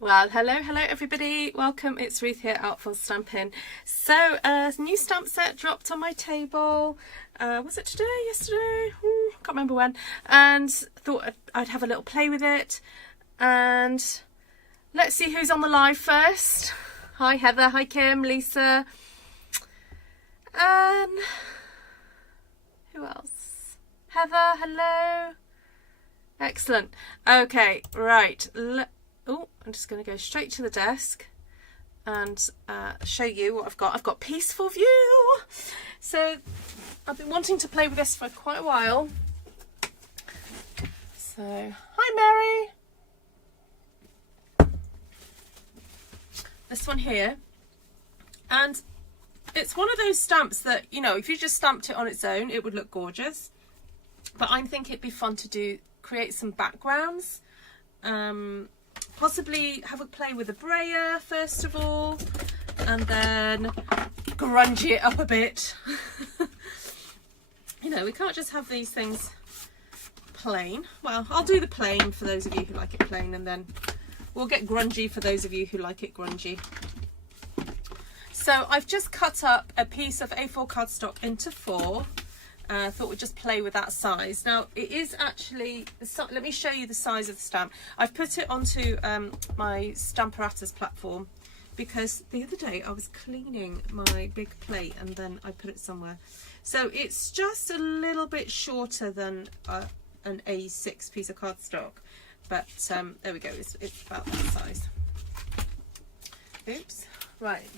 Well, hello everybody. Welcome. It's Ruth here, Artful Stampin. So, a new stamp set dropped on my table. Was it today? Yesterday? Can't remember when. And thought I'd have a little play with it. And let's see who's on the live first. Hi Heather. Hi Kim. Lisa. And who else? Heather. Hello. Excellent. Okay. Right. Oh, I'm just going to go straight to the desk and show you what I've got. I've got Peaceful View. So I've been wanting to play with this for quite a while. So, hi Mary. This one here. And it's one of those stamps that, you know, if you just stamped it on its own, it would look gorgeous. But I'm thinking it'd be fun to create some backgrounds. Possibly have a play with a brayer first of all, and then grunge it up a bit. You know, we can't just have these things plain. Well, I'll do the plain for those of you who like it plain, and then we'll get grungy for those of you who like it grungy. So I've just cut up a piece of A4 cardstock into 4. I thought we'd just play with that size. Now it is actually, let me show you the size of the stamp. I've put it onto my Stamparatus platform because the other day I was cleaning my big plate and then I put it somewhere. So it's just a little bit shorter than an A6 piece of cardstock, but there we go, it's about that size. Oops, right.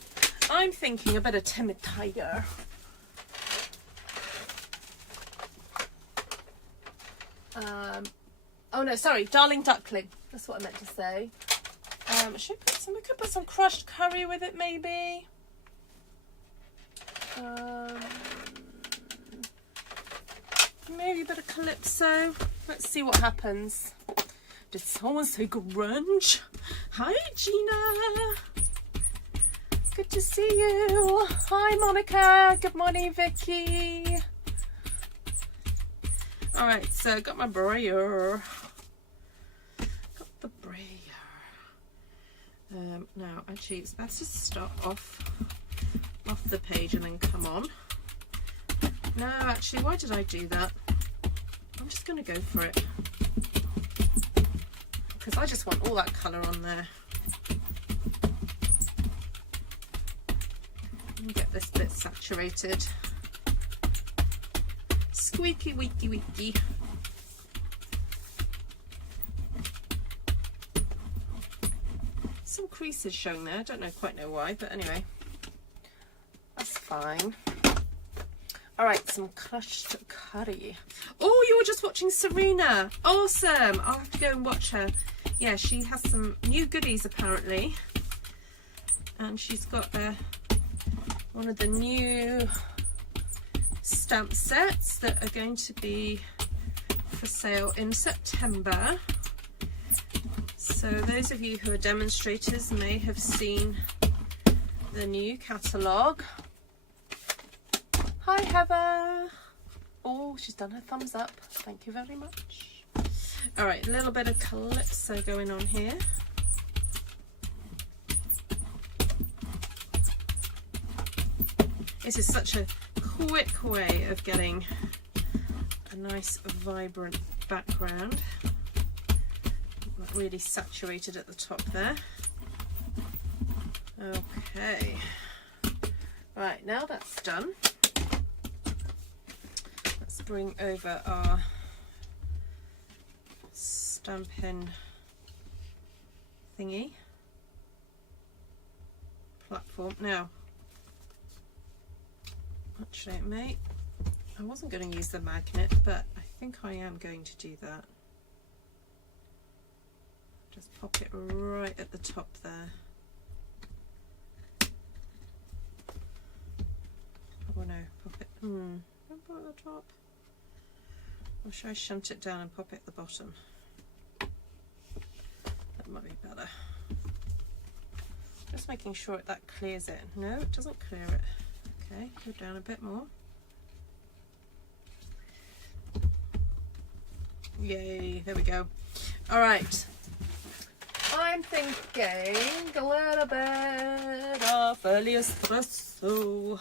I'm thinking a bit of Timid Tiger. Oh no, sorry, Darling Duckling. That's what I meant to say. We could put some crushed curry with it, maybe. Maybe a bit of Calypso. Let's see what happens. Did someone say grunge? Hi, Gina. Good to see you. Hi, Monica. Good morning, Vicky. Alright, so I got my brayer. Got the brayer. Now, actually, it's better to start off the page and then come on. No, actually, why did I do that? I'm just going to go for it. Because I just want all that colour on there. And get this bit saturated. Squeaky weaky weaky. Some creases showing there. I don't quite know why, but anyway, that's fine. All right, some crushed curry. Oh, you were just watching Serena. Awesome. I'll have to go and watch her. Yeah, she has some new goodies apparently, and she's got one of the new stamp sets that are going to be for sale in September. So those of you who are demonstrators may have seen the new catalogue. Hi Heather. Oh, she's done her thumbs up. Thank you very much. All right, a little bit of Calypso going on here. This is such a quick way of getting a nice vibrant background. Not really saturated at the top there. Okay, right, now that's done, let's bring over our Stampin' thingy platform. Now actually, I wasn't going to use the magnet, but I think I am going to do that. Just pop it right at the top there. Oh no, pop it. Don't put it at the top. Or should I shunt it down and pop it at the bottom? That might be better. Just making sure that clears it. No, it doesn't clear it. Okay, go down a bit more. Yay, there we go. All right, I I'm thinking a little bit of early espresso.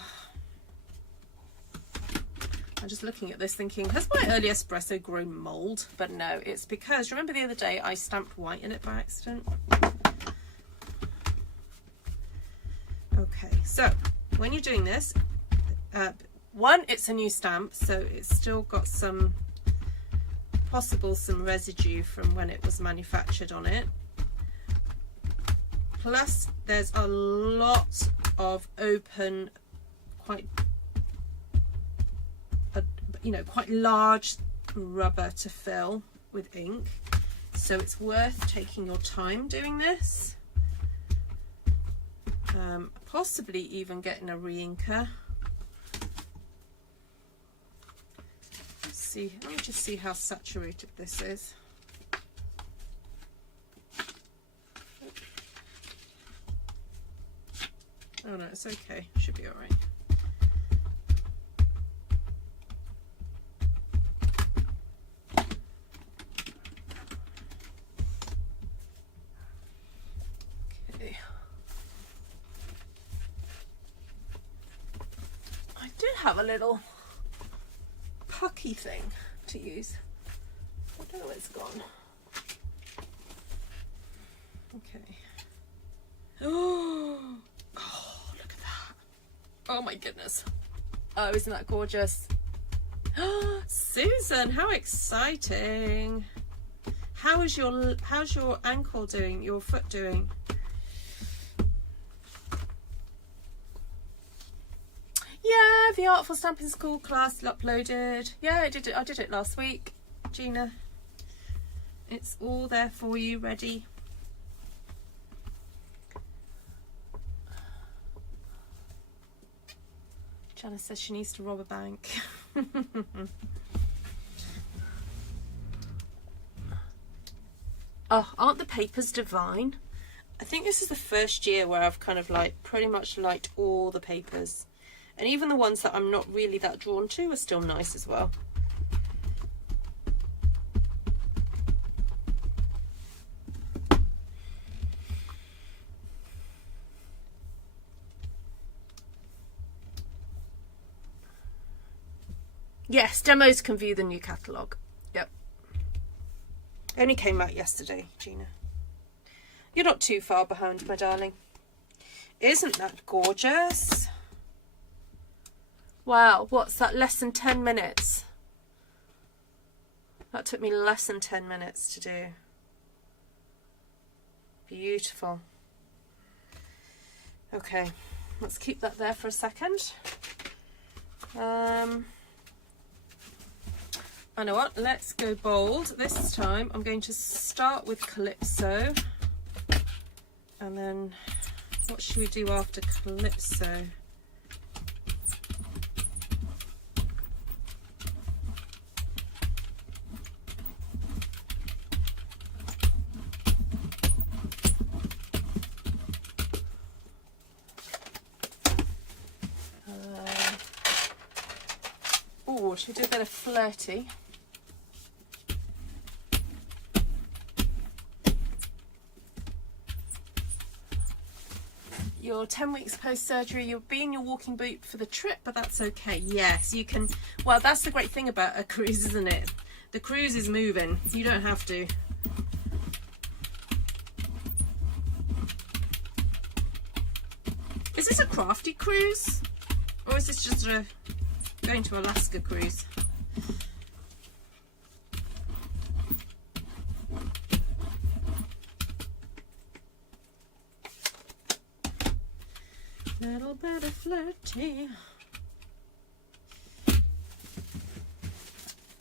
I'm just looking at this thinking, has my early espresso grown mould? But no, it's because, remember the other day I stamped white in it by accident? Okay, so when you're doing this, one, it's a new stamp, so it's still got some residue from when it was manufactured on it. Plus, there's a lot of open, quite large rubber to fill with ink. So it's worth taking your time doing this. Possibly even getting a re-inker. Let me just see how saturated this is. Oh no, it's okay. Should be all right. Okay. I did have a little pucky thing to use. I don't know where it's gone. Okay. Oh, look at that. Oh my goodness. Oh, isn't that gorgeous? Susan, how exciting. How's your ankle doing? Your foot doing? Yeah, the Artful Stampin School class uploaded. Yeah, I did it last week, Gina. It's all there for you, ready. Janice says she needs to rob a bank. Oh, aren't the papers divine? I think this is the first year where I've kind of like pretty much liked all the papers. And even the ones that I'm not really that drawn to are still nice as well. Yes, demos can view the new catalogue. Yep. Only came out yesterday, Gina. You're not too far behind, my darling. Isn't that gorgeous? Wow, what's that? Less than 10 minutes. That took me less than 10 minutes to do. Beautiful. Okay, let's keep that there for a second. I know what, let's go bold. This time I'm going to start with Calypso. And then what should we do after Calypso? Oh, should we do a bit of Flirty? You're 10 weeks post-surgery, you'll be in your walking boot for the trip, but that's okay. Yes, you can. Well, that's the great thing about a cruise, isn't it? The cruise is moving. You don't have to. Is this a crafty cruise? Or is this just a going to Alaska cruise? Little bit of Flirty.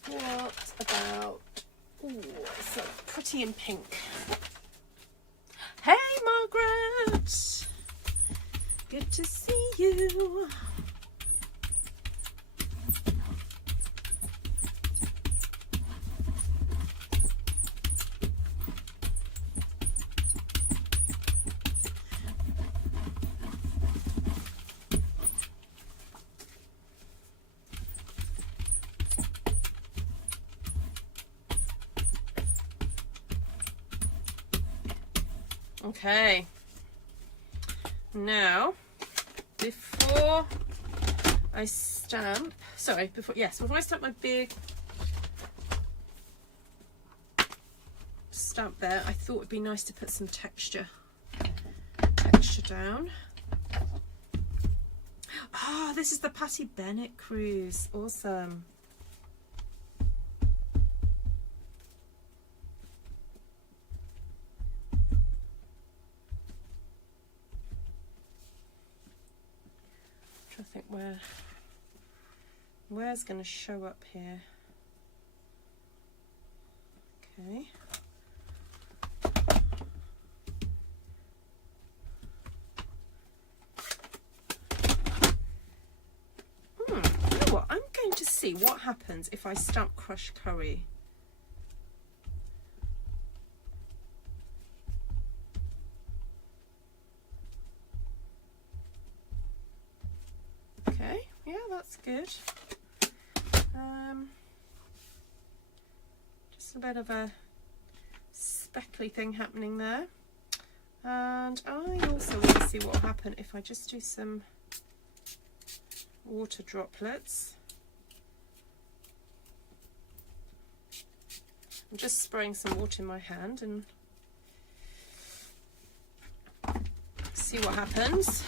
What about, ooh, so pretty in pink. Hey Margaret, good to see you. Okay. Now, before I stamp, before I stamp my big stamp there, I thought it'd be nice to put some texture down. Ah, this is the Patty Bennett cruise. Awesome. I think where's going to show up here. Okay. You know what? I'm going to see what happens if I stamp crushed curry. Okay, yeah, that's good. Just a bit of a speckly thing happening there. And I also want to see what will happen if I just do some water droplets. I'm just spraying some water in my hand and see what happens.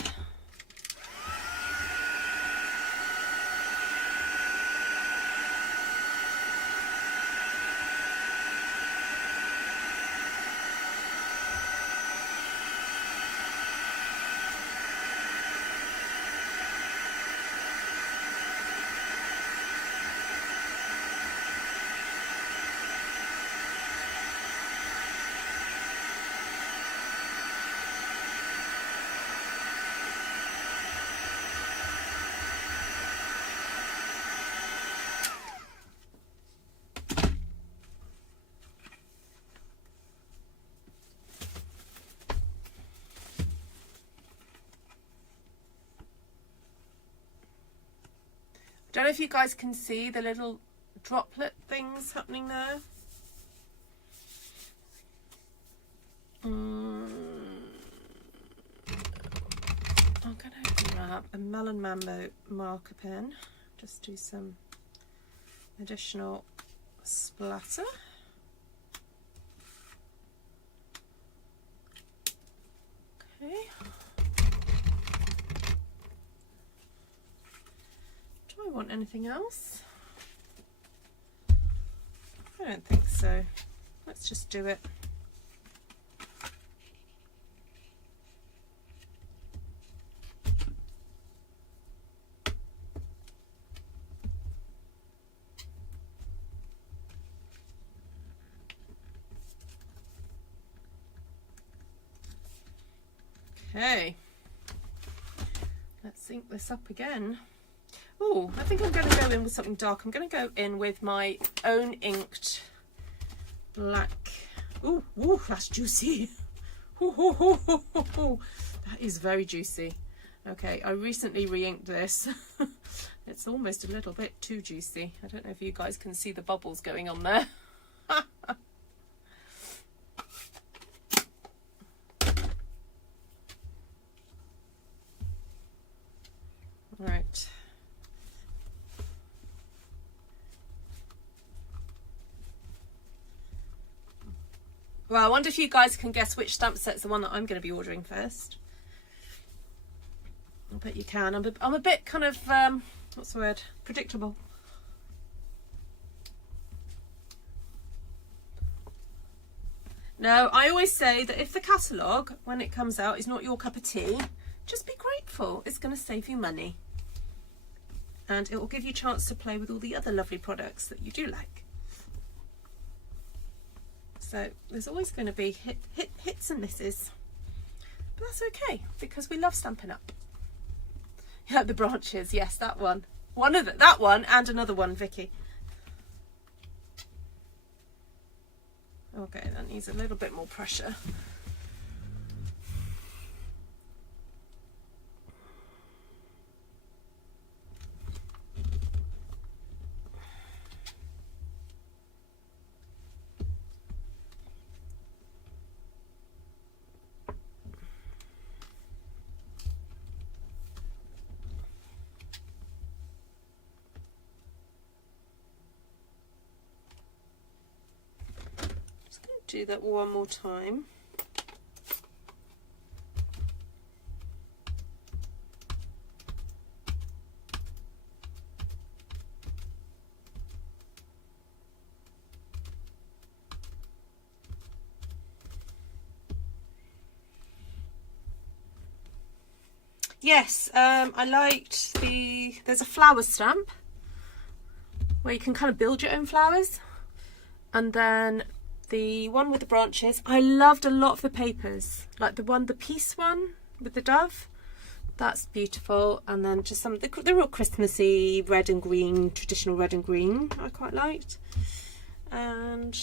Don't know if you guys can see the little droplet things happening there. I'm going to grab a Melon Mambo marker pen, just do some additional splatter. Okay. Do I want anything else? I don't think so. Let's just do it. Okay, let's ink this up again. Oh, I think I'm going to go in with something dark. I'm going to go in with my own inked black. Ooh, that's juicy. That is very juicy. Okay, I recently re-inked this. It's almost a little bit too juicy. I don't know if you guys can see the bubbles going on there. Right. Well, I wonder if you guys can guess which stamp set's the one that I'm going to be ordering first. I bet you can. I'm a bit kind of, what's the word? Predictable. No, I always say that if the catalogue, when it comes out, is not your cup of tea, just be grateful. It's going to save you money. And it will give you a chance to play with all the other lovely products that you do like. So there's always going to be hits and misses. But that's okay, because we love Stampin' Up. Yeah, the branches, yes, that one. That one and another one, Vicky. Okay, that needs a little bit more pressure. do that one more time. Yes, I liked there's a flower stamp where you can kind of build your own flowers, and then the one with the branches. I loved a lot of the papers, like the peace one with the dove. That's beautiful. And then just some they're real Christmassy, red and green, traditional red and green. I quite liked, and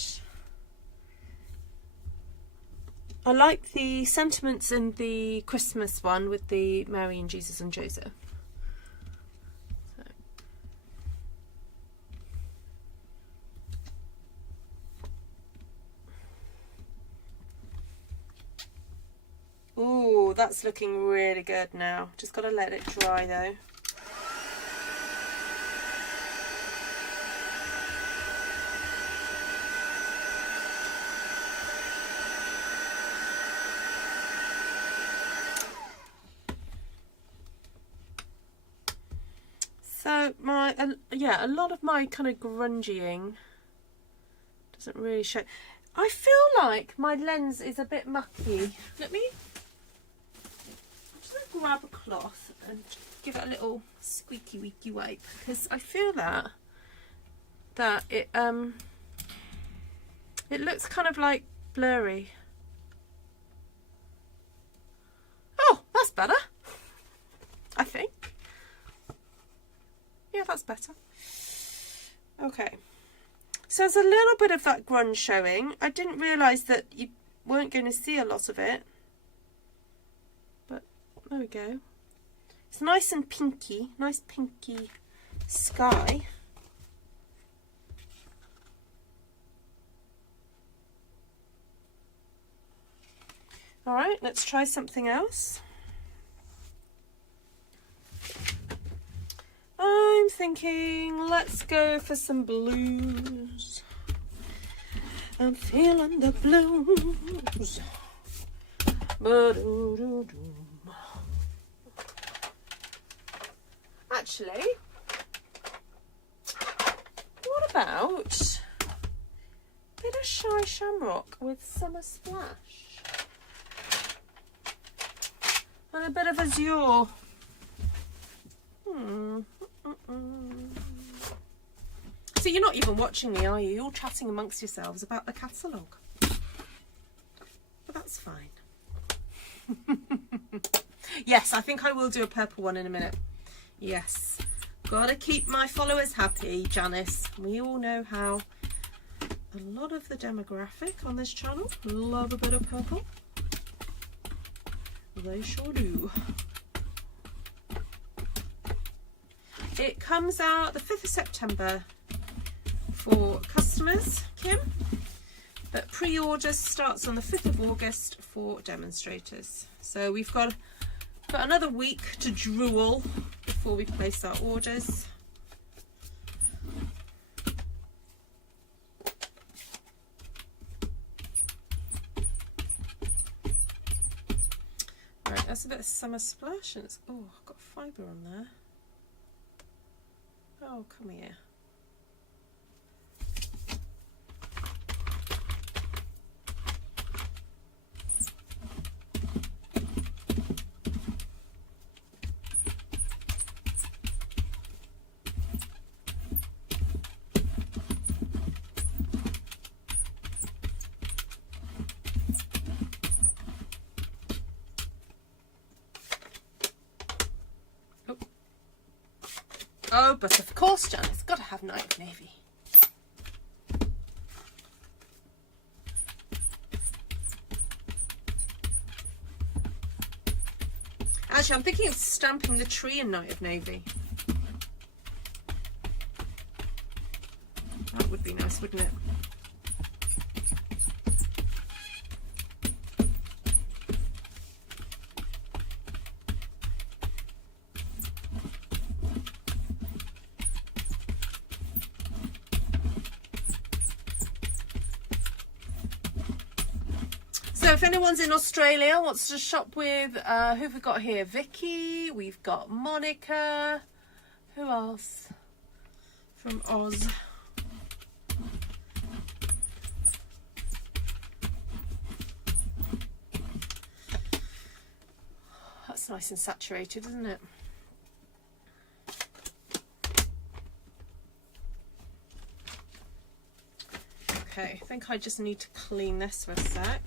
I like the sentiments in the Christmas one with the Mary and Jesus and Joseph. So. Ooh, that's looking really good now. Just got to let it dry though. So yeah, a lot of my kind of grungying doesn't really show. I feel like my lens is a bit mucky. I'm just going to grab a cloth and give it a little squeaky weaky wipe, because I feel that it looks kind of like blurry. Oh, that's better, I think. Yeah, that's better. Okay, so there's a little bit of that grunge showing. I didn't realise that you weren't going to see a lot of it, but there we go. It's nice and pinky, nice pinky sky. All right, let's try something else. I'm thinking let's go for some blues. I'm feeling the blues. Actually, what about a bit of Shy Shamrock with Summer Splash and a bit of Azure? So you're not even watching me, are you? You're all chatting amongst yourselves about the catalogue. But that's fine. Yes, I think I will do a purple one in a minute. Yes. Gotta keep my followers happy, Janice. We all know how a lot of the demographic on this channel love a bit of purple. They sure do. It comes out the 5th of September for customers, Kim, but pre-order starts on the 5th of August for demonstrators. So we've got another week to drool before we place our orders. Right, that's a bit of Summer Splash, and it's, oh, I've got fibre on there. Oh, come here. Oh, but of course, Jan, it's got to have Night of Navy. Actually, I'm thinking of stamping the tree in Night of Navy. That would be nice, wouldn't it? So if anyone's in Australia, wants to shop with, who have we got here? Vicky, we've got Monica. Who else from Oz? That's nice and saturated, isn't it? Okay, I think I just need to clean this for a sec.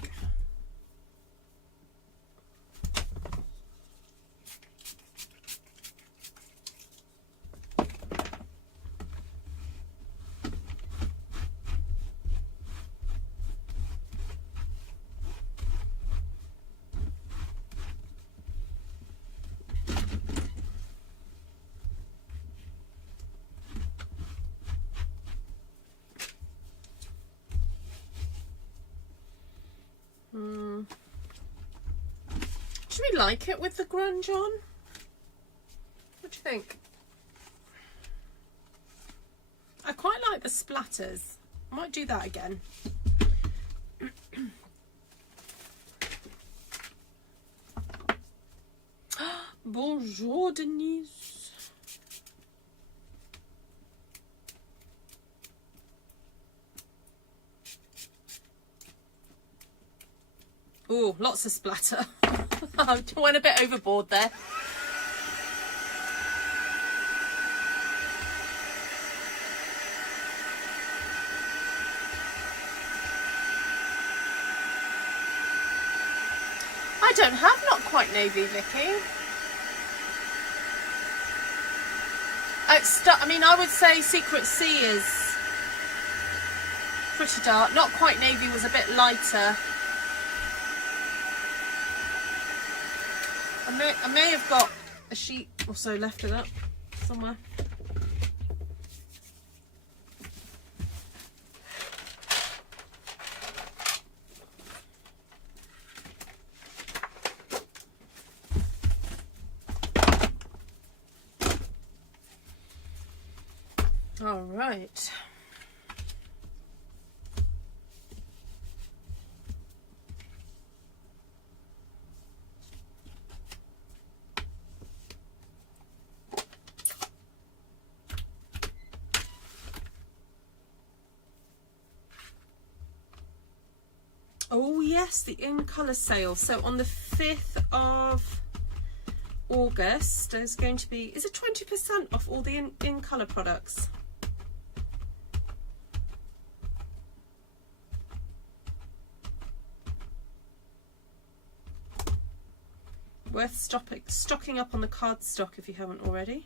Should we like it with the grunge on? What do you think? I quite like the splatters. I might do that again. Bonjour, Denise. Oh, lots of splatter. I went a bit overboard there. I don't have Not Quite Navy, Vicky. I mean, I would say Secret Sea is pretty dark. Not Quite Navy was a bit lighter. I may have got a sheet or so left of that somewhere. All right. Oh yes, the in colour sale. So on the 5th of August, there's going to be, is it 20% off all the in colour products? Worth stocking up on the card stock if you haven't already.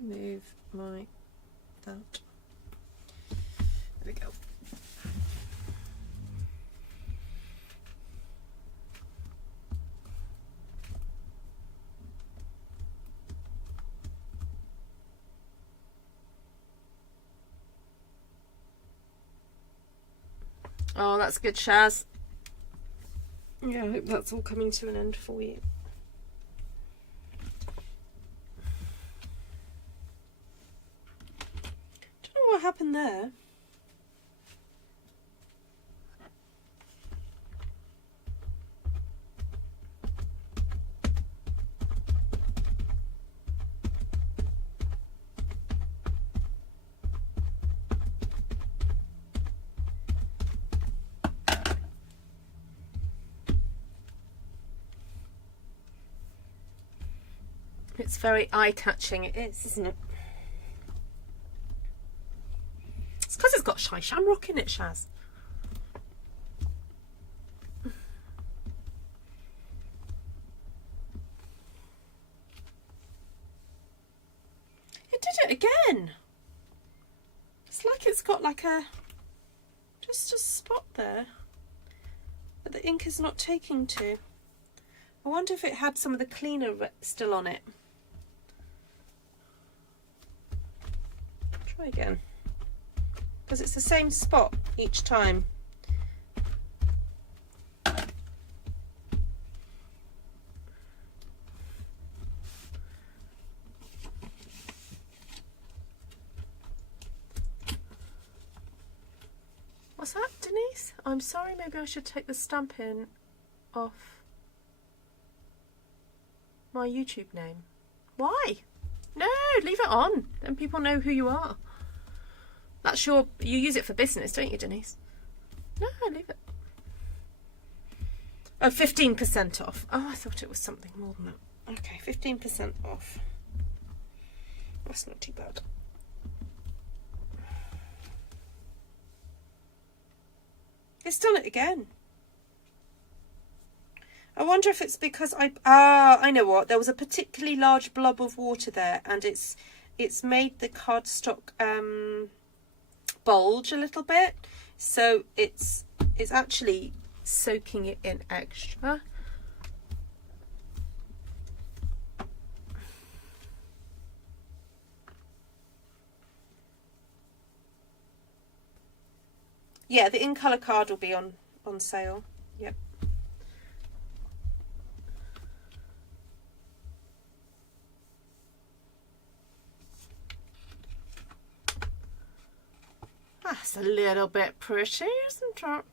Move my that. There we go. Oh, that's good, Shaz. Yeah, I hope that's all coming to an end for you. What happened there? It's very eye-catching, it is, isn't it? It's because it's got Shamrock in it, Shaz. It did it again. It's like it's got like just a spot there that the ink is not taking to. I wonder if it had some of the cleaner still on it. Try again. because it's the same spot each time. What's that, Denise? I'm sorry, maybe I should take the Stampin' off my YouTube name. Why? No, leave it on. Then people know who you are. That's your, you use it for business, don't you, Denise? No, leave it. Oh, 15% off. Oh, I thought it was something more than that. Okay, 15% off. That's not too bad. It's done it again. I wonder if it's because I know what, there was a particularly large blob of water there, and it's made the cardstock bulge a little bit, so it's actually soaking it in extra. Yeah, the in colour card will be on sale. Yep. That's a little bit pretty, isn't it?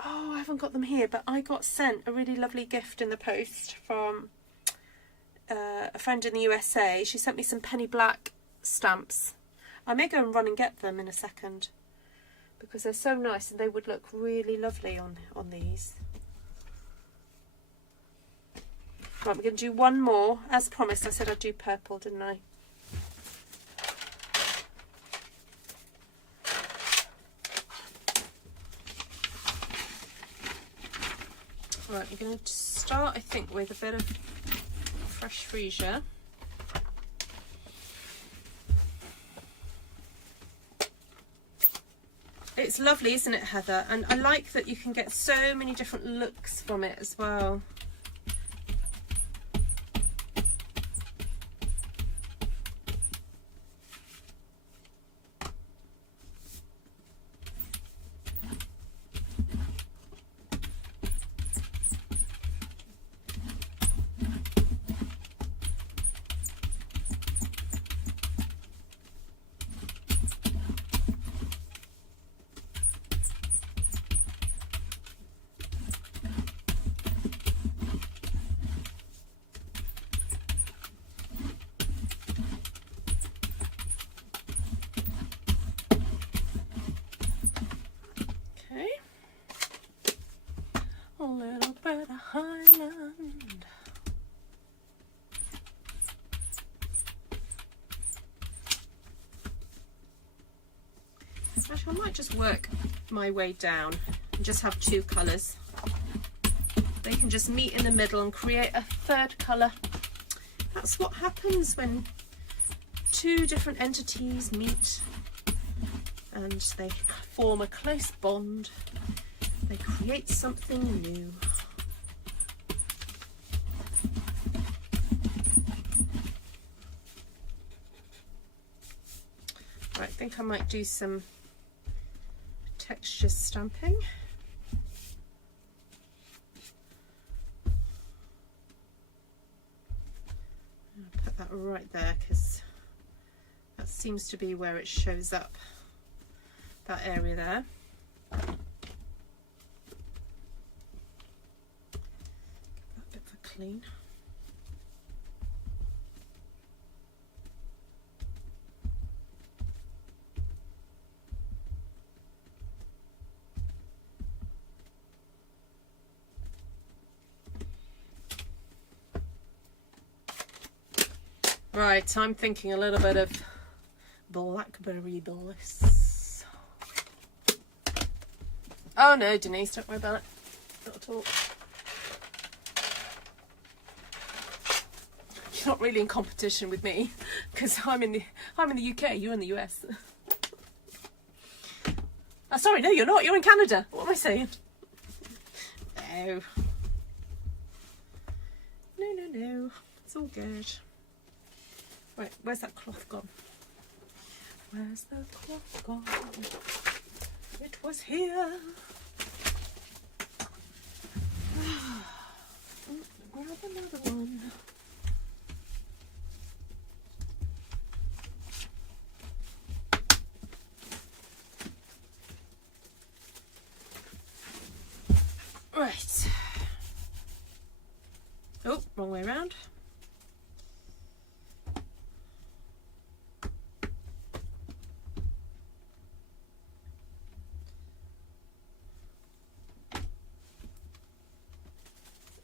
Oh, I haven't got them here, but I got sent a really lovely gift in the post from a friend in the USA. She sent me some penny black stamps. I may go and run and get them in a second because they're so nice and they would look really lovely on these. Right, we're going to do one more. As promised, I said I'd do purple, didn't I? Right, we're going to start, I think, with a bit of fresh Freesia. It's lovely, isn't it, Heather? And I like that you can get so many different looks from it as well. A little bit of Highland. Actually, I might just work my way down and just have two colours. They can just meet in the middle and create a third colour. That's what happens when two different entities meet and they form a close bond. They create something new. Right, I think I might do some texture stamping. I'll put that right there because that seems to be where it shows up, that area there. Clean. Right, I'm thinking a little bit of Blackberry Bliss. Oh no, Denise, don't worry about it. Not at all. Not really in competition with me because I'm in the UK, you're in the US. Oh, sorry, no, you're not. You're in Canada. What am I saying? No. No. It's all good. Right, where's that cloth gone? Where's the cloth gone? It was here. Grab another one. Right. Oh, wrong way around.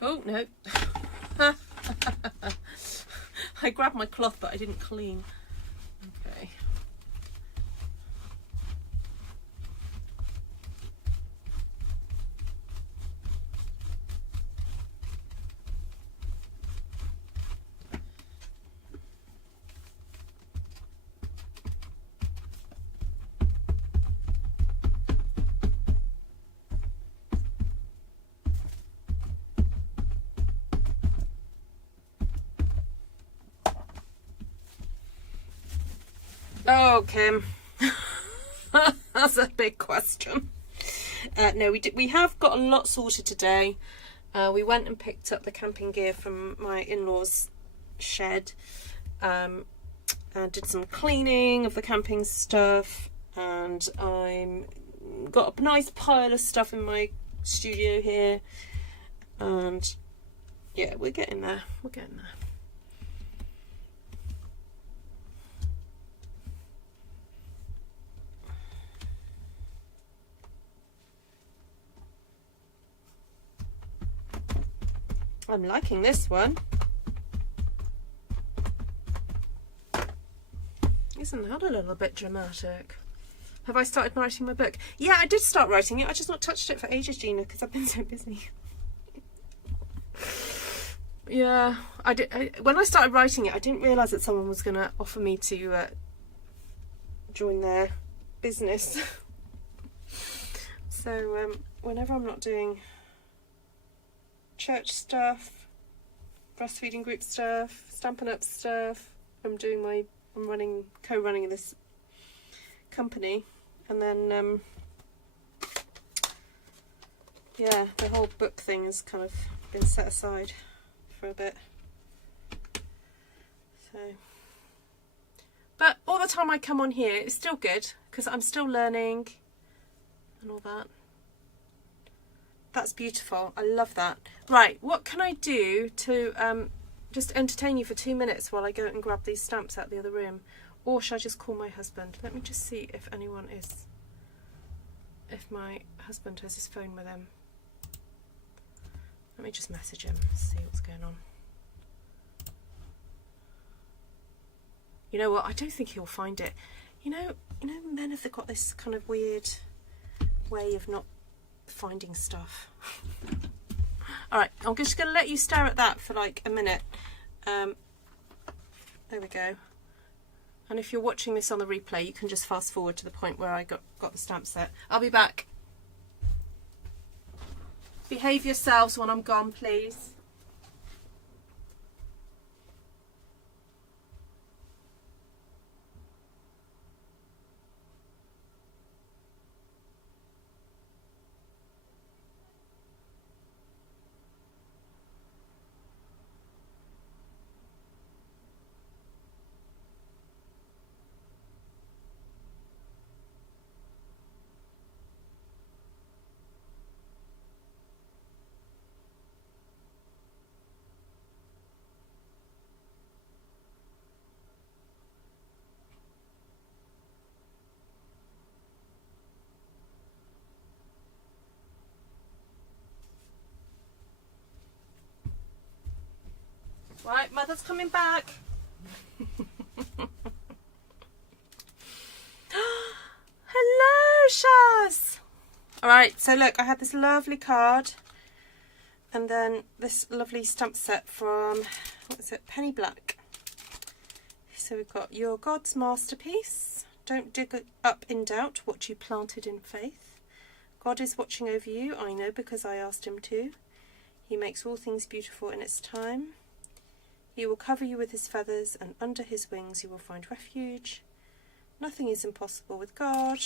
Oh, no. I grabbed my cloth, but I didn't clean. Okay. Oh, Kim, that's a big question. No, we have got a lot sorted today. We went and picked up the camping gear from my in-laws' shed, and did some cleaning of the camping stuff, and I'm got a nice pile of stuff in my studio here, and yeah, we're getting there. We're getting there. I'm liking this one. Isn't that a little bit dramatic? Have I started writing my book? Yeah, I did start writing it. I just not touched it for ages, Gina, because I've been so busy. Yeah, I did. When I started writing it, I didn't realise that someone was going to offer me to join their business. So whenever I'm not doing church stuff, breastfeeding group stuff, Stampin' Up stuff, I'm co-running this company, and then yeah, the whole book thing has kind of been set aside for a bit. So, but all the time I come on here, it's still good because I'm still learning and all that. That's beautiful. I love that. Right, what can I do to just entertain you for 2 minutes while I go and grab these stamps out the other room? Or should I just call my husband? Let me just see if my husband has his phone with him. Let me just message him, see what's going on. You know what? I don't think he'll find it. You know, men have got this kind of weird way of not finding stuff. Alright, I'm just going to let you stare at that for like a minute. There we go. And if you're watching this on the replay, you can just fast forward to the point where I got the stamp set. I'll be back. Behave yourselves when I'm gone, please. Right, Mother's coming back. Hello, Shaz. Alright, so look, I had this lovely card and then this lovely stamp set from, what is it, Penny Black. So we've got Your God's Masterpiece. Don't dig up in doubt what you planted in faith. God is watching over you, I know, because I asked him to. He makes all things beautiful in its time. He will cover you with his feathers, and under his wings you will find refuge. Nothing is impossible with God.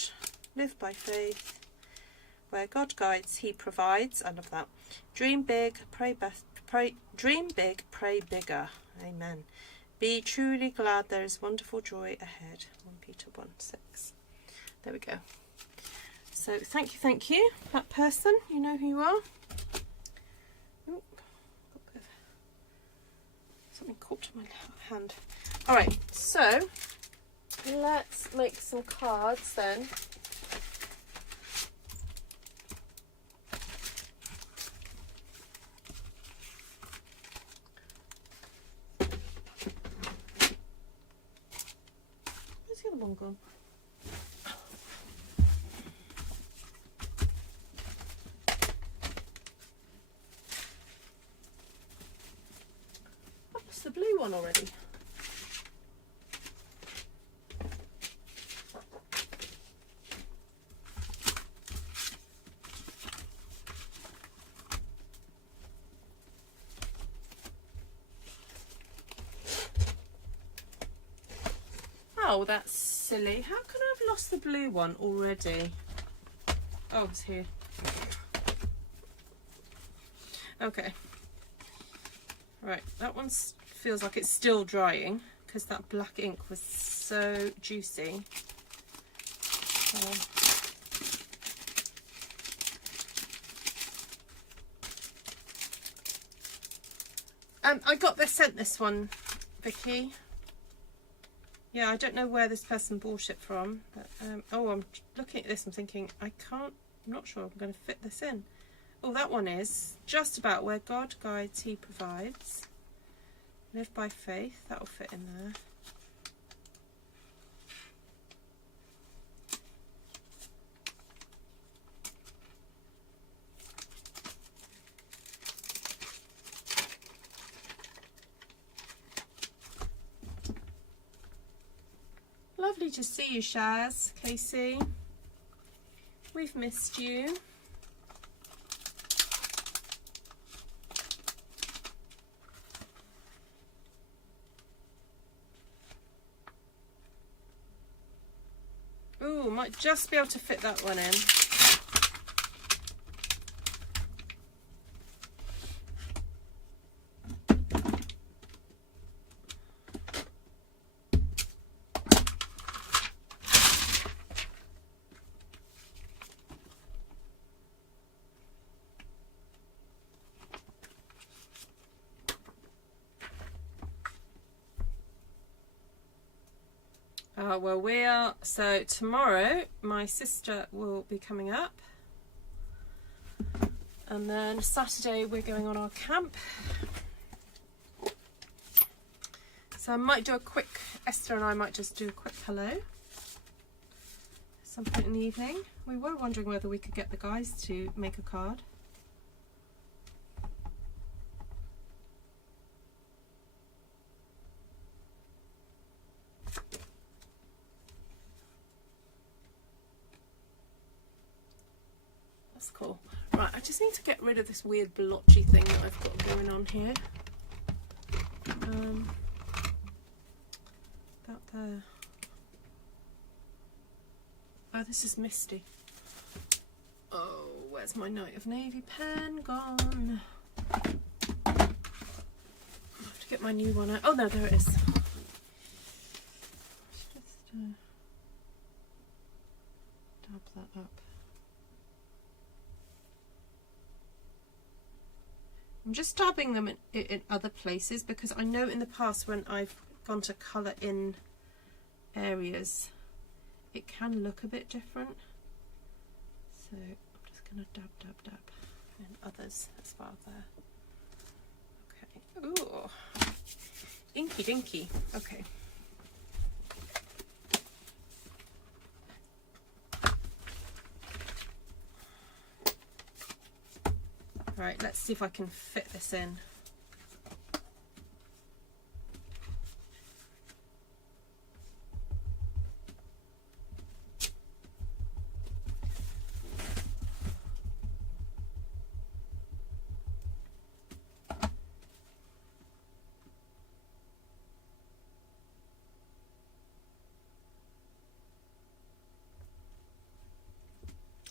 Live by faith. Where God guides, He provides. I love that. Dream big, dream big, pray bigger. Amen. Be truly glad there is wonderful joy ahead. 1 Peter 1:6. There we go. So thank you, that person. You know who you are. Ooh, something caught to my hand. All right, so let's make some cards then. Where's the other one gone? The blue one already. Oh, that's silly. How can I have lost the blue one already? Oh, it's here. Okay. Right, that one feels like it's still drying because that black ink was so juicy. I got sent this one, Vicky. Yeah, I don't know where this person bought it from, but oh, I'm looking at this and thinking I'm not sure I'm going to fit this in. Oh, that one is just about where God guides, He provides. Live by faith, that'll fit in there. Lovely to see you, Shaz, Casey. We've missed you. Ooh, might just be able to fit that one in. Well, so tomorrow my sister will be coming up, and then Saturday we're going on our camp. So I might do a quick, Esther and I might just do a quick hello at some point in the evening. We were wondering whether we could get the guys to make a card. Cool. Right, I just need to get rid of this weird blotchy thing that I've got going on here. About there. Oh, this is misty. Oh, where's my Night of Navy pen gone? I have to get my new one out. Oh no, there it is. Just dab that up. I'm just dabbing them in other places because I know in the past when I've gone to colour in areas it can look a bit different. So I'm just going to dab in others as well there. Okay. Ooh. Inky dinky. Okay. Right, let's see if I can fit this in.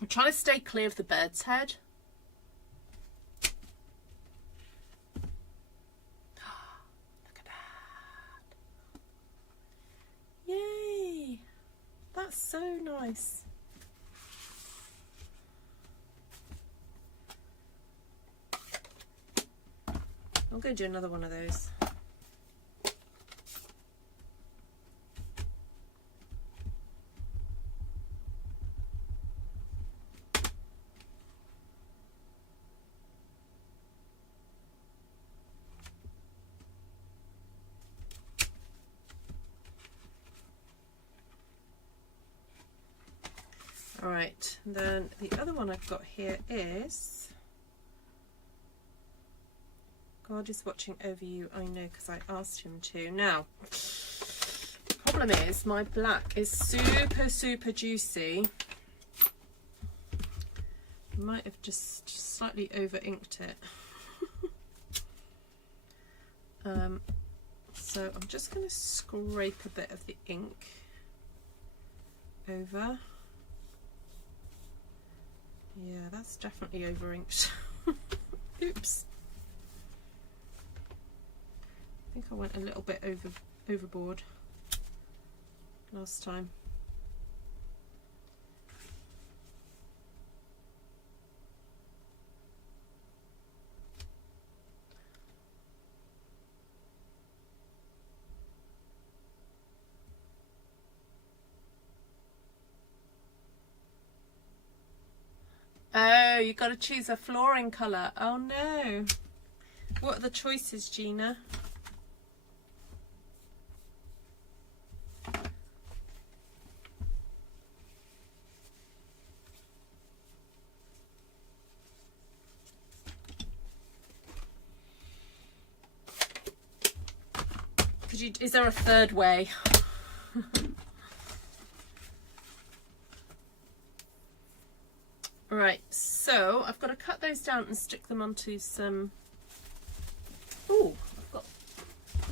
I'm trying to stay clear of the bird's head. Look at that. Yay! That's so nice. I'm going to do another one of those. All right, and then the other one I've got here is God is watching over you. I know, because I asked him to. Now, the problem is my black is super juicy. I might have just slightly over inked it. So I'm just going to scrape a bit of the ink over. Yeah, that's definitely over inked. Oops. I think I went a little bit overboard last time. Oh, you got to choose a flooring colour. Oh no. What are the choices, Gina? Is there a third way? Right, so I've got to cut those down and stick them onto some. Oh, I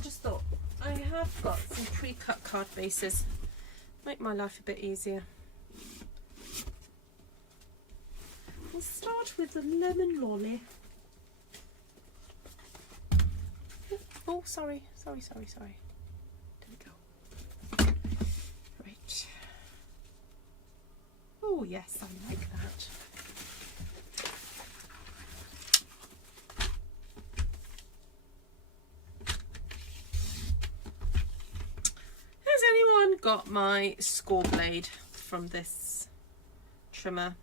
just thought I have got some pre-cut card bases. Make my life a bit easier. We'll start with the lemon lolly. Oh, sorry. There we go. Right. Oh, yes, I like that. Has anyone got my score blade from this trimmer?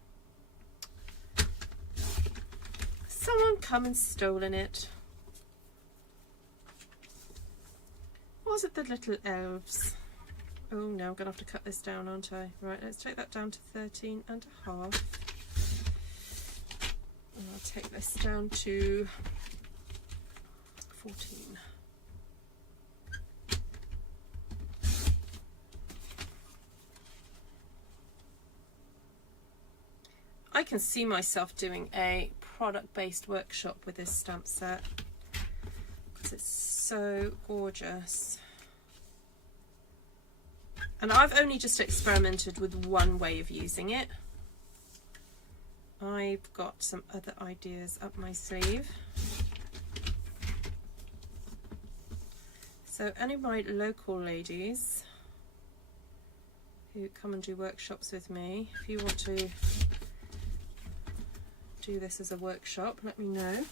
Someone come and stolen it. Was it the little elves? Oh no, I'm gonna have to cut this down, aren't I? Right, let's take that down to 13 and a half. And I'll take this down to 14. I can see myself doing a product-based workshop with this stamp set because it's so gorgeous. And I've only just experimented with one way of using it. I've got some other ideas up my sleeve. So any of my local ladies who come and do workshops with me, if you want to do this as a workshop, let me know.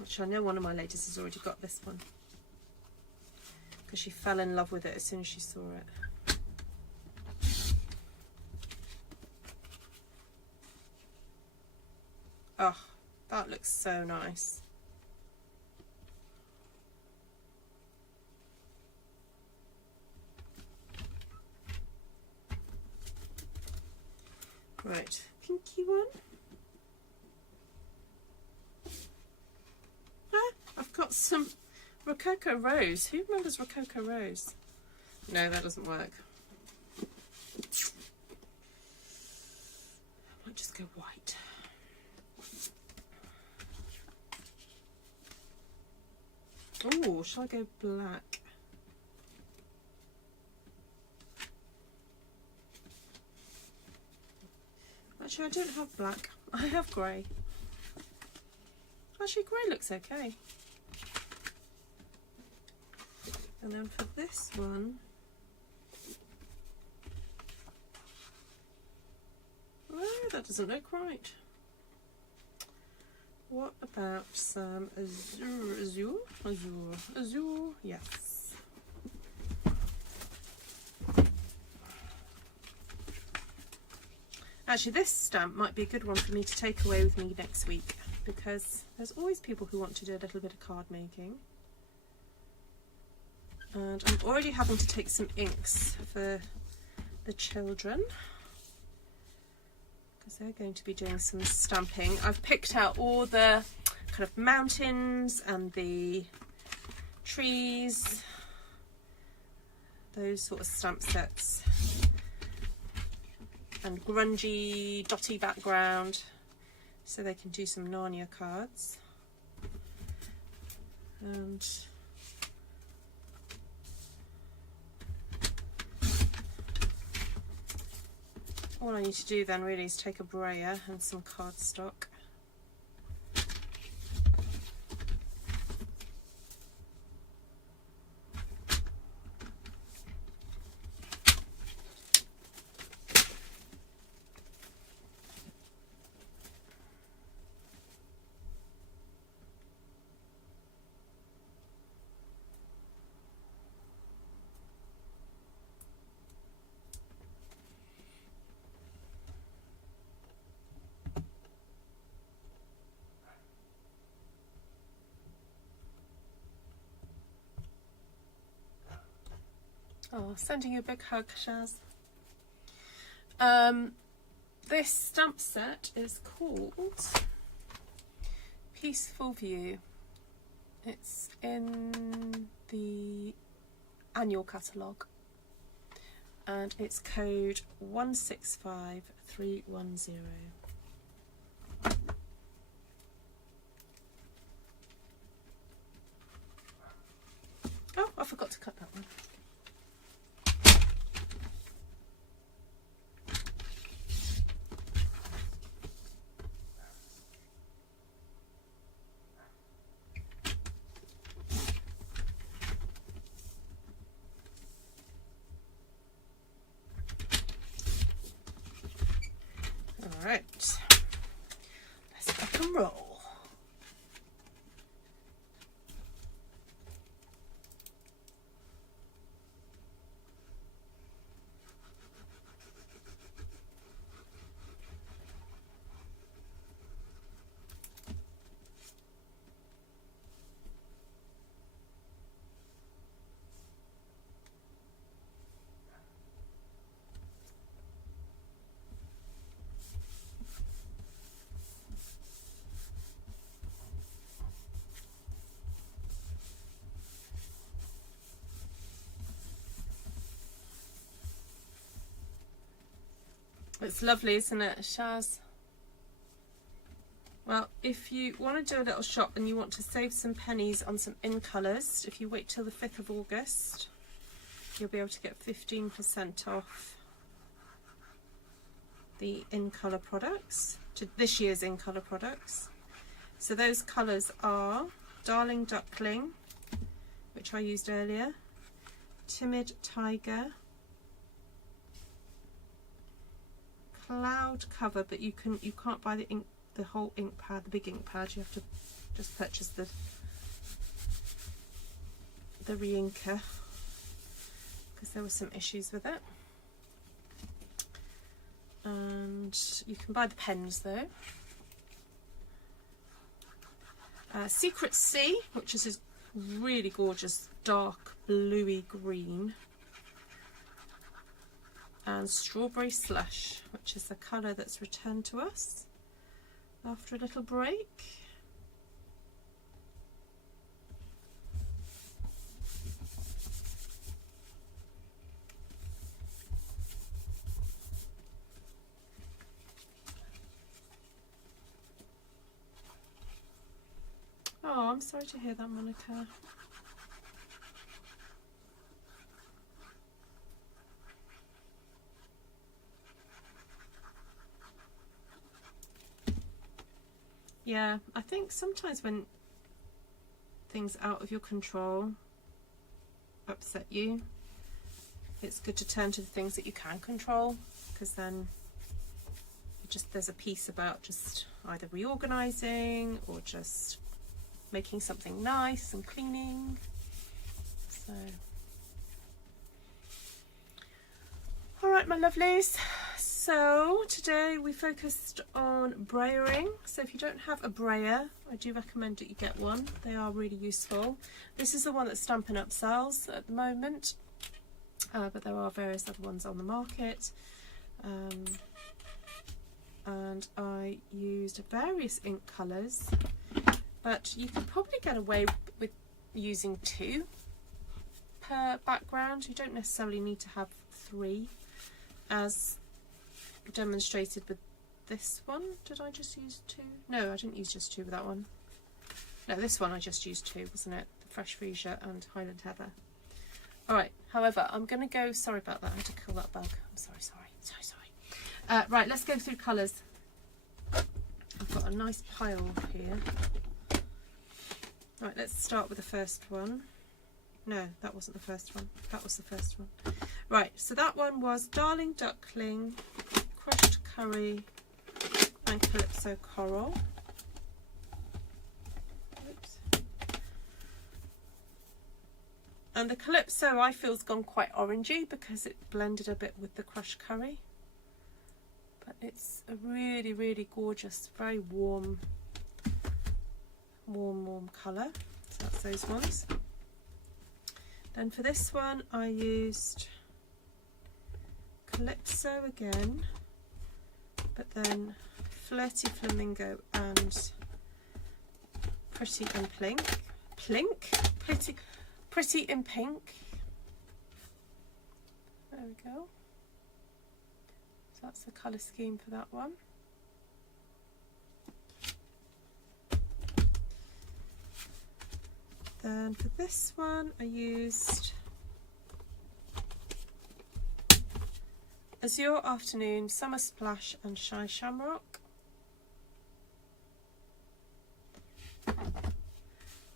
Actually, I know one of my ladies has already got this one because she fell in love with it as soon as she saw it. Oh, that looks so nice. Right, pinky one. I've got some Rococo Rose. Who remembers Rococo Rose? No, that doesn't work. I might just go white. Oh, shall I go black? Actually, I don't have black. I have grey. Actually, grey looks okay. And then for this one, oh, that doesn't look right. What about some azure? Yes. Actually, this stamp might be a good one for me to take away with me next week, because there's always people who want to do a little bit of card making. And I'm already having to take some inks for the children, because they're going to be doing some stamping. I've picked out all the kind of mountains and the trees, those sort of stamp sets, and grungy, dotty background, so they can do some Narnia cards. And all I need to do then really is take a brayer and some cardstock. Oh, sending you a big hug, Shaz. This stamp set is called Peaceful View. It's in the annual catalogue, and it's code 165310. Oh, I forgot to cut that one. Right, let's rock and roll. It's lovely, isn't it, Shaz? Well, if you want to do a little shop and you want to save some pennies on some in colours, if you wait till the 5th of August, you'll be able to get 15% off the in colour products, to this year's in colour products. So those colours are Darling Duckling, which I used earlier, Timid Tiger, Cloud Cover, but you can't buy the ink, the whole ink pad, the big ink pad. You have to just purchase the re-inker, because there were some issues with it. And you can buy the pens though. Secret Sea, which is this really gorgeous dark bluey green, and Strawberry Slush, which is the colour that's returned to us after a little break. Oh, I'm sorry to hear that, Monica. Yeah, I think sometimes when things out of your control upset you, it's good to turn to the things that you can control, because then there's a piece about just either reorganizing or just making something nice and cleaning. So, all right, my lovelies. So today we focused on brayering. So if you don't have a brayer, I do recommend that you get one. They are really useful. This is the one that Stampin' Up sells at the moment, but there are various other ones on the market. And I used various ink colours, but you can probably get away with using 2 per background. You don't necessarily need to have 3, as demonstrated with this one. Did I just use 2? No, I didn't use just 2 with that one. No, this one I just used 2, wasn't it? The Fresh Freesia and Highland Heather. Alright, however, I'm going to go, sorry about that, I had to kill that bug. I'm sorry. Right, let's go through colours. I've got a nice pile here. Right, let's start with the first one. No, that wasn't the first one. That was the first one. Right, so that one was Darling Duckling, Crushed Curry, and Calypso Coral. Oops. And the Calypso, I feel, has gone quite orangey because it blended a bit with the Crushed Curry. But it's a really, really gorgeous, very warm colour. So that's those ones. Then for this one I used Calypso again, but then Flirty Flamingo and Pretty in Pretty in Pink. There we go. So that's the colour scheme for that one. Then for this one I used Azure Afternoon, Summer Splash and Shy Shamrock.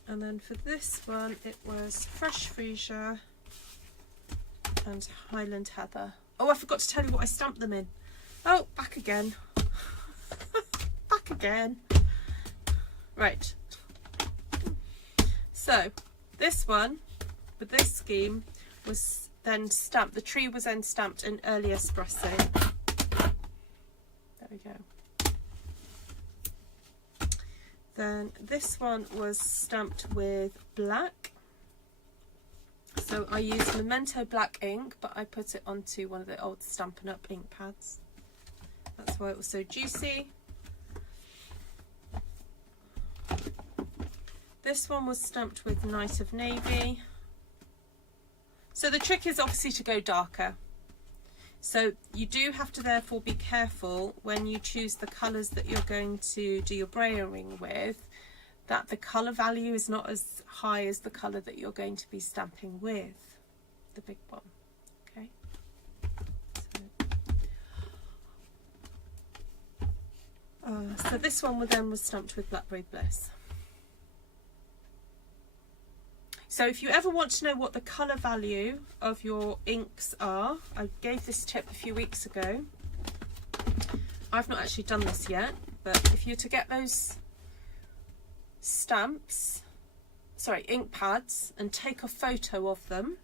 And then for this one it was Fresh Freesia and Highland Heather. Oh, I forgot to tell you what I stamped them in. Oh, back again. Back again. Right. So, this one, with this scheme, was then stamped. The tree was then stamped in early Espresso. There we go. Then this one was stamped with black. So I used Memento black ink, but I put it onto one of the old Stampin' Up ink pads. That's why it was so juicy. This one was stamped with Night of Navy. So the trick is obviously to go darker. So you do have to therefore be careful when you choose the colours that you're going to do your brayering with, that the colour value is not as high as the colour that you're going to be stamping with, the big one. Okay. So this one then was stamped with Blackberry Bliss. So if you ever want to know what the colour value of your inks are, I gave this tip a few weeks ago. I've not actually done this yet, but if you're to get those ink pads and take a photo of them,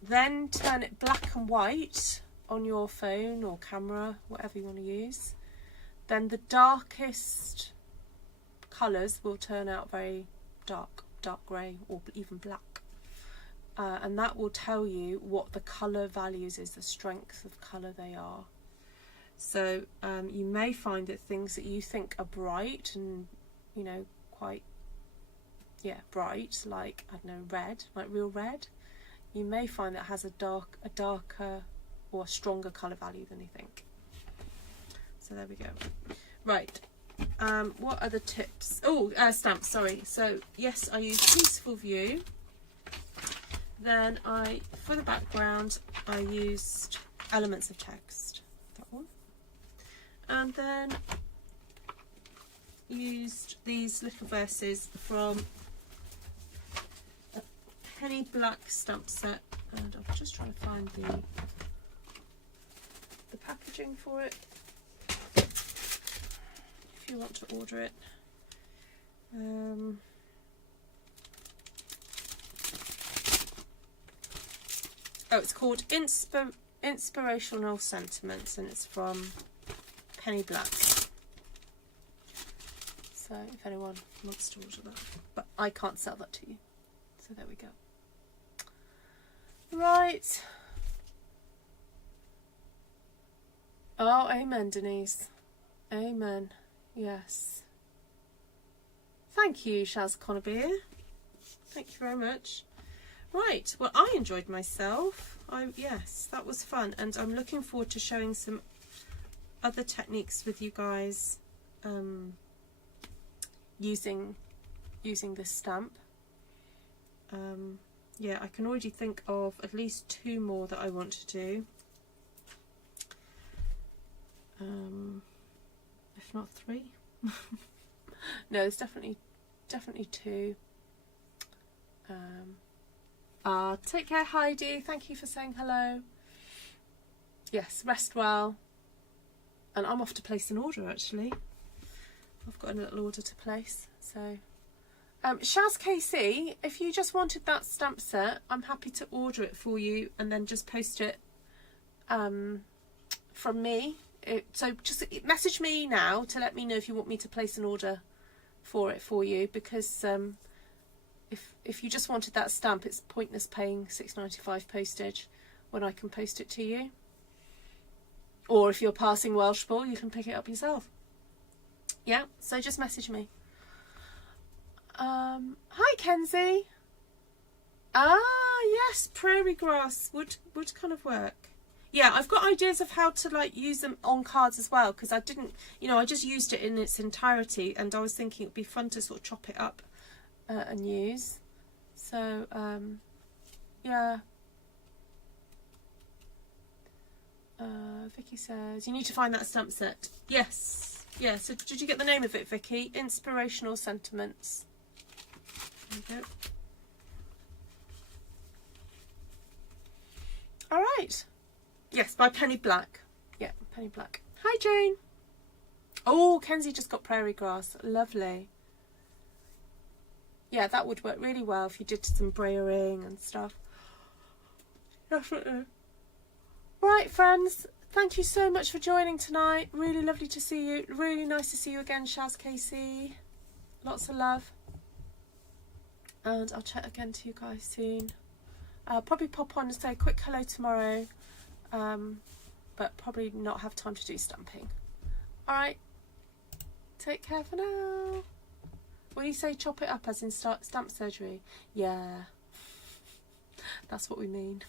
then turn it black and white on your phone or camera, whatever you want to use, then the darkest colours will turn out very dark grey or even black, and that will tell you what the colour values is, the strength of colour they are. So you may find that things that you think are bright and, you know, quite bright, like, I don't know, red, like real red, you may find that has a darker or a stronger colour value than you think. So there we go. Right. What other tips? Oh, stamps, sorry. So yes, I used Peaceful View. Then for the background, I used Elements of Text, that one. And then used these little verses from a Penny Black stamp set, and I'm just trying to find the packaging for it if you want to order it. Oh, it's called Inspirational Sentiments, and it's from Penny Black. So if anyone wants to order that, but I can't sell that to you. So there we go. Right. Oh, amen, Denise. Amen. Yes. Thank you, Shaz Conabir. Thank you very much. Right, well, I enjoyed myself. Yes, that was fun, and I'm looking forward to showing some other techniques with you guys using this stamp. Yeah, I can already think of at least 2 more that I want to do. If not 3. No, there's definitely 2. Take care, Heidi. Thank you for saying hello. Yes, rest well. And I'm off to place an order, actually. I've got a little order to place. So, Shaz KC, if you just wanted that stamp set, I'm happy to order it for you and then just post it from me. So just message me now to let me know if you want me to place an order for you, because if you just wanted that stamp, it's pointless paying £6.95 postage when I can post it to you. Or if you're passing Welsh Ball, you can pick it up yourself. Yeah, so just message me. Hi, Kenzie. Yes, prairie grass would kind of work. Yeah, I've got ideas of how to like use them on cards as well, because I didn't, I just used it in its entirety, and I was thinking it'd be fun to sort of chop it up and use. So yeah. Vicky says you need to find that stamp set. Yes, yeah. So did you get the name of it, Vicky? Inspirational Sentiments. There you go. All right. Yes, by Penny Black. Yeah, Penny Black. Hi, Jane. Oh, Kenzie just got prairie grass. Lovely. Yeah, that would work really well if you did some brayering and stuff. Definitely. Right, friends. Thank you so much for joining tonight. Really lovely to see you. Really nice to see you again, Shaz KC. Lots of love. And I'll chat again to you guys soon. I'll probably pop on and say a quick hello tomorrow. But probably not have time to do stamping. Alright. Take care for now. When you say chop it up as in stamp surgery, yeah. That's what we mean.